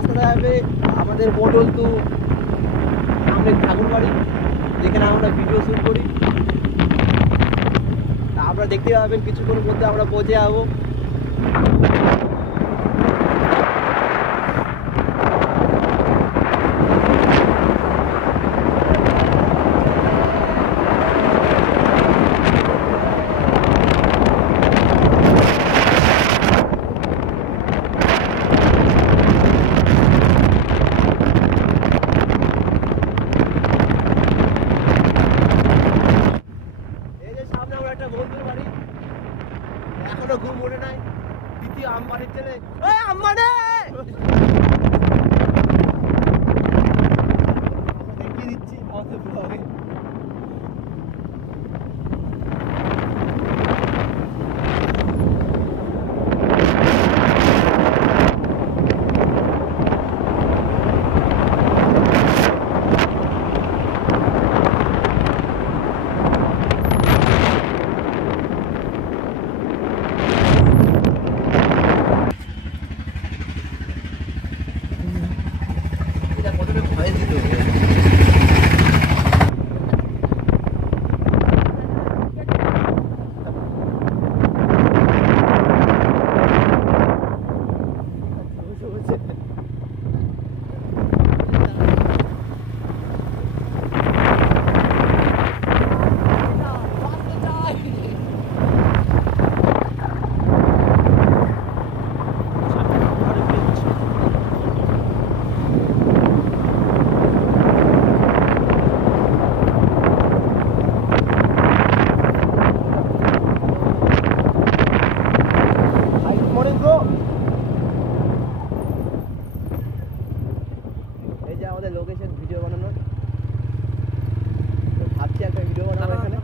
রাস্তাটা যাবে আমাদের মোটল টু আমাদের ঠাকুরবাড়ি, যেখানে আমরা ভিডিও শ্যুট করি। আপনারা দেখতে পাবেন কিছুক্ষণের মধ্যে আমরা পৌঁছে যাবো। এখনো ঘুম ওঠে নাই, দ্বিতীয় আম্বানির ছেলে। আম্বানি দেখিয়ে দিচ্ছি আমাদের ব্লগে। আমাদের লোকেশন ভিডিও বানানোর, ভাবছি একটা ভিডিও বানাবো এখানে।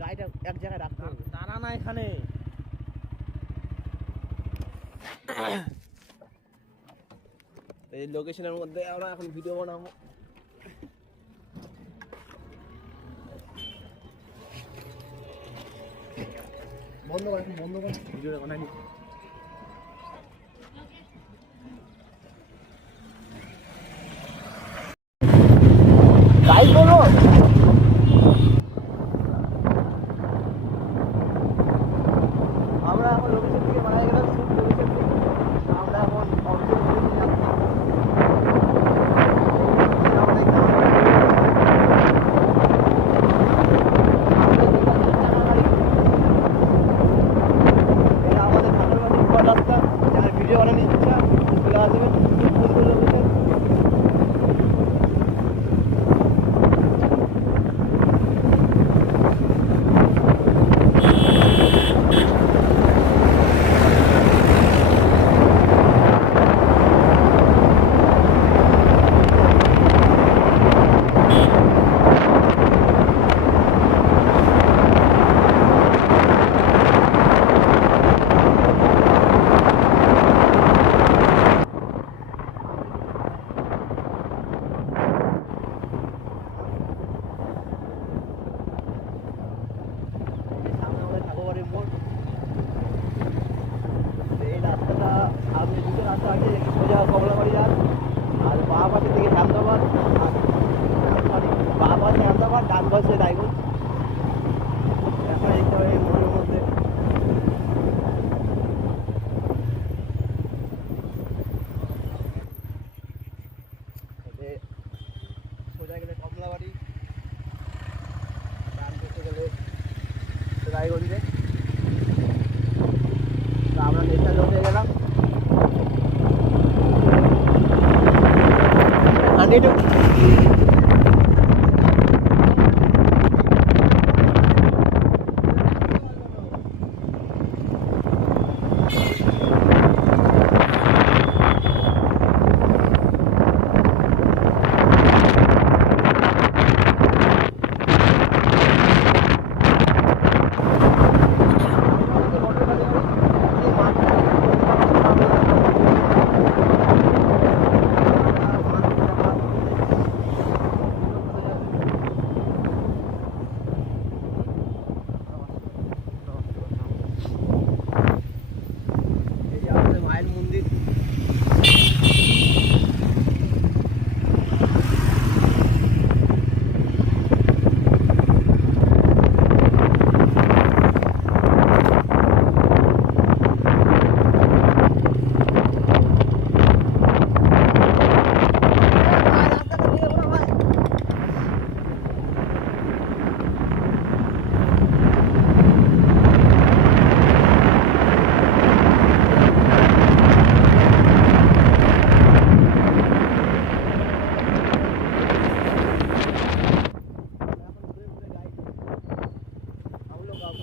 গাড়িটা এক জায়গায় রাখতে হবে, দাঁড়া না এখানে। এই লোকেশনের মধ্যে আমরা এখন ভিডিও বানাবো। বন্ধ কর, এখন বন্ধ কর, ভিডিও বানাইনি। গাইড বলো, আমরা এখন লোকেশন থেকে বানাই গেলাম। আমরা এখন আমাদের ঠাকুরবাড়ির রাস্তা, যার ভিডিও বানানোর ইচ্ছা চলে আসবেন। এই রাস্তাটা আপনি দুটো রাস্তা আছে, সোজা কমলাবাড়ি যান, আর বাঁ পাশে থেকে আহমেদাবাদ, বাঁ পাশে আহমেদাবাদ, ডান পাশে রায়গঞ্জ। দেখা দেখতে হবে এই মোড়ের মধ্যে। সোজা গেলে কমলাবাড়ি, ডান পাশে গেলে রায়গঞ্জে। আমরা নেশা হয়ে গেলাম।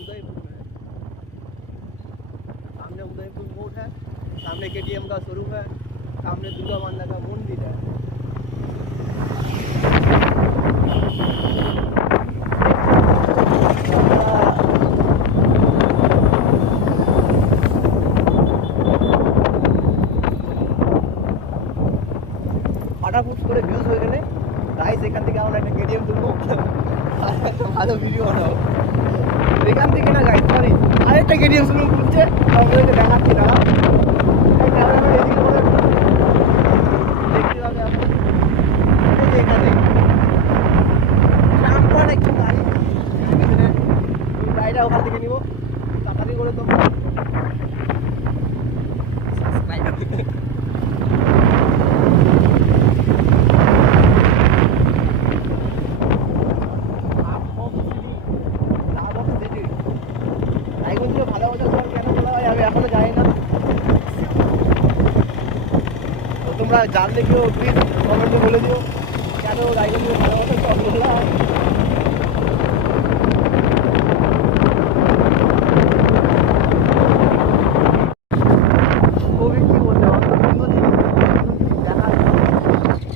उदयपुर में। सामने उदयपुर मोड़ है, सामने KTM का शोरूम है, सामने दुर्गा माता का मंदिर है। ফাটাফুট করে ভিউজ হয়ে গেলে গাইস এখান থেকে আমরা একটা KTM তুলবো আর একটা ভালো ভিডিও বানাবো। এখান থেকে না গাইস সরি আরেকটা KTM শোরুম খুলছে, আপনাদেরকে দেখাচ্ছি না। এদিকে বলে দেখতে পাবে আপনি এখানে ট্রাম্পার একটু গাড়ি গাড়িটা ওখান থেকে নিবো তাড়াতাড়ি করে তো সাবস্ক্রাইব তোমরা জানলে কেউ প্লিজ কমেন্টে বলে দিও কেন রায়গঞ্জে ভালোবাসা সব বলা হয়। খুবই কি বলতে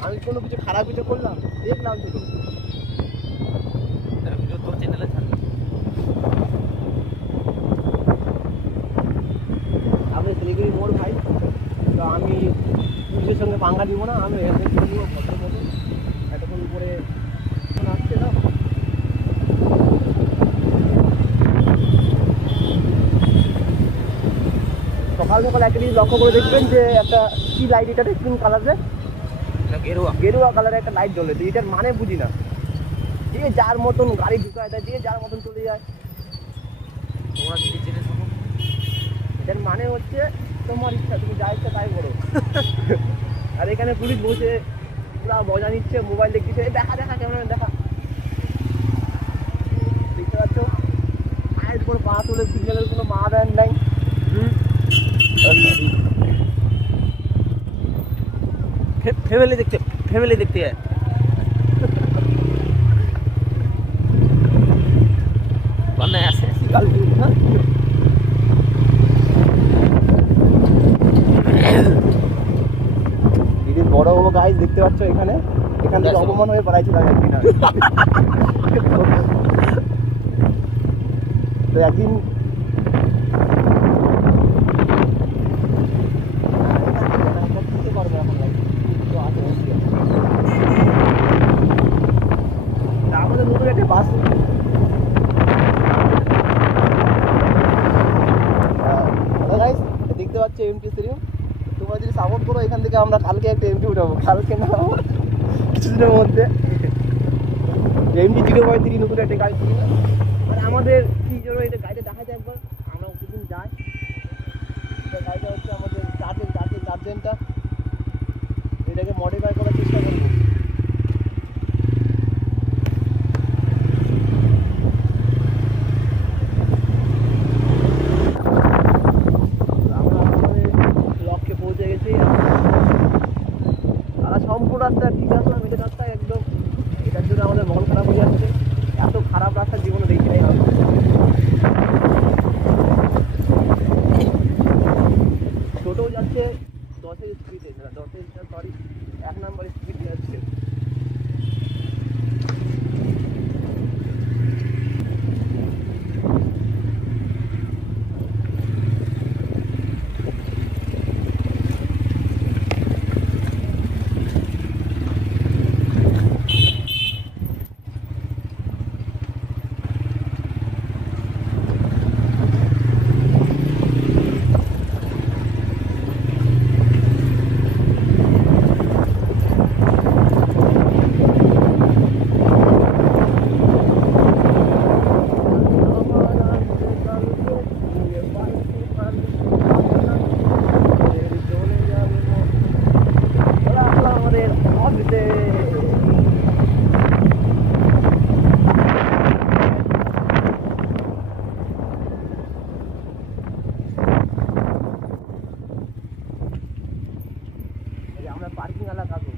আমি কোনো কিছু খারাপ কিছু করলাম দেখলাম শুধু ভিডিও তোর চ্যানেলে ছাড়। আপনি শিলিগুড়ি মোড় ভাই, তো আমি পুলিশের সঙ্গে পাঙ্গা দিব না, আমি এরকম করে দিব ভদ্র মতো এতক্ষণ উপরে আসছে না। সকাল সকাল একটা জিনিস লক্ষ্য করে দেখবেন যে একটা কি লাইট, এটা পিঙ্ক কালারের গেরুয়া কালারের একটা লাইট জ্বলে, তো এটার মানে বুঝি না। যে যার মতন গাড়ি ঢুকায় দেয়, যে যার মতন চলে যায়। তোমরা যদি জেনে থাকো এটার মানে হচ্ছে তোমার ইচ্ছা, তুমি যা ইচ্ছা তাই করো। আর এখানে পুলিশ বসে পুরা মজা নিচ্ছে, মোবাইল দেখতেছে, দেখা দেখা ক্যামেরা দেখা, দেখতে পাচ্ছ পায়ের উপর পা তুলে সিগন্যালের কোনো মা দেন নাই। ফ্যামিলি দেখতে হয়। বান্নায় আছে গাল বড় বড় গাইজ দেখতে পাচ্ছ এখানে, এখান থেকে অপমান হয়ে পারাইছিলাম একদিন। তো একদিন আমাদের নতুন একটা বাস দেখতে পাচ্ছ MT3। তোমরা যদি সাপোর্ট করো এখান থেকে আমরা কালকে একটা MT উঠাবো, কালকে না কিছুদিনের মধ্যে। MT-0.3 নতুন একটা গাড়ি ছিল, মানে আমাদের কি জন্য এটা গাড়িটা দেখা যায় একবার, আমরা কিছুদিন যাই। গাড়িটা হচ্ছে আমাদের চার্জেনটা, এটাকে মডিফাই করার চেষ্টা করবো। সম্পূর্ণ রাস্তা ঠিক আছে, মেটে রাস্তায় একদম, এটার জন্য আমাদের মন খারাপ হয়ে যাচ্ছে। এত খারাপ রাস্তা জীবনে দেখি নাই আমি। টোটো যাচ্ছে 10-এর স্পিডে, 1 নাম্বার স্পিড যাচ্ছে। पार्किंग एलाका तो